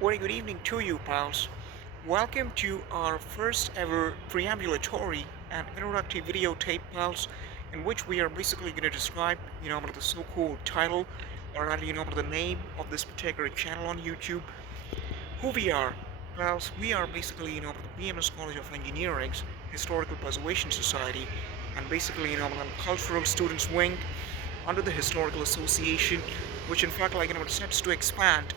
Very good evening to you, pals. Welcome to our first ever preambulatory and introductory videotape, pals, in which we are basically going to describe, the so-called title, or rather, the name of this particular channel on YouTube. Who we are, pals. We are basically, the BMS College of Engineering's Historical Preservation Society, and basically, the Cultural Students Wing under the Historical Association, which in fact, sets to expand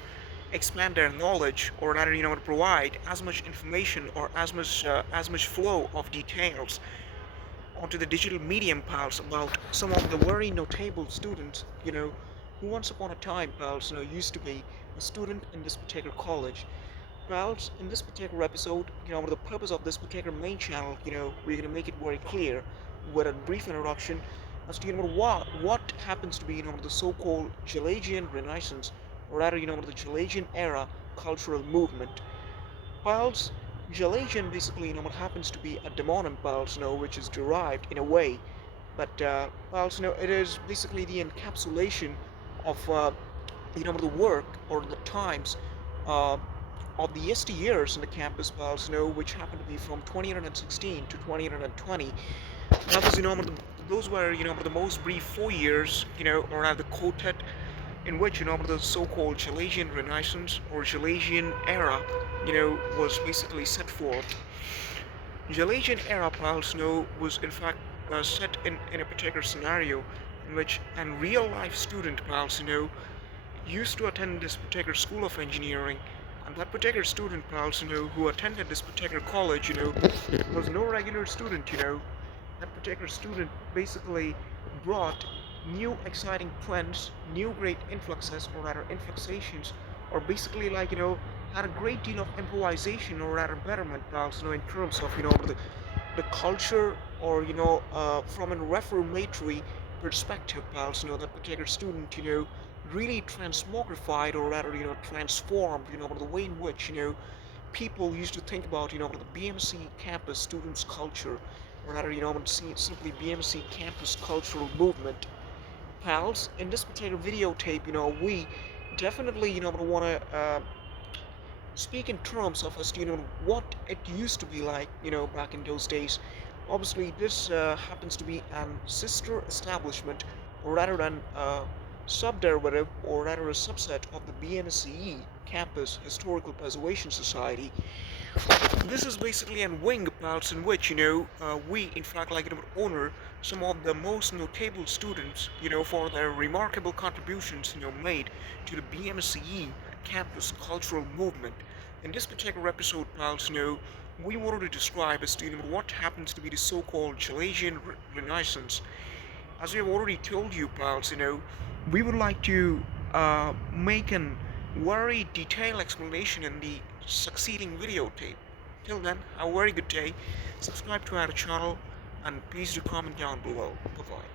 their knowledge, or rather, to provide as much information or as much flow of details onto the digital medium, pals, about some of the very notable students, who once upon a time, pals, used to be a student in this particular college. Pals, in this particular episode, the purpose of this particular main channel, we're gonna make it very clear with a brief introduction as to what happens to be the so-called Gelasian Renaissance, or rather the Gelasian era cultural movement. Pals, Gelasian basically what happens to be a demonym, pals, which is derived in a way, but pals, it is basically the encapsulation of the work or the times uh, of the yesteryears in the campus, pals, which happened to be from 2016 to 2020. That was, those were, the most brief 4 years, or rather quoted, in which, the so-called Gelasian Renaissance or Gelasian era, was basically set forth. Gelasian era, pals, was in fact set in a particular scenario in which a real-life student, pals, used to attend this particular school of engineering, and that particular student, pals, who attended this particular college, was no regular student. That particular student basically brought new exciting trends, new great influxes, or rather influxations, or basically had a great deal of improvisation, or rather betterment, pals, in terms of the culture, or from a reformatory perspective, pals, that particular student, really transmogrified, or rather transformed, the way in which people used to think about the BMC campus students culture, or rather simply BMC campus cultural movement. Pals, in this particular videotape, we definitely want to speak in terms of as what it used to be like, back in those days. Obviously, this happens to be an sister establishment, or rather than subderivative, or rather a subset of the BMCE Campus Historical Preservation Society. This is basically a wing, pals, in which we in fact honor some of the most notable students, for their remarkable contributions, made to the BMCE campus cultural movement. In this particular episode, pals, we wanted to describe as to what happens to be the so-called Gelasian Renaissance. As we have already told you, pals, we would like to make an very detailed explanation in the succeeding videotape. Till then, have a very good day. Subscribe to our channel and please do comment down below. Bye bye.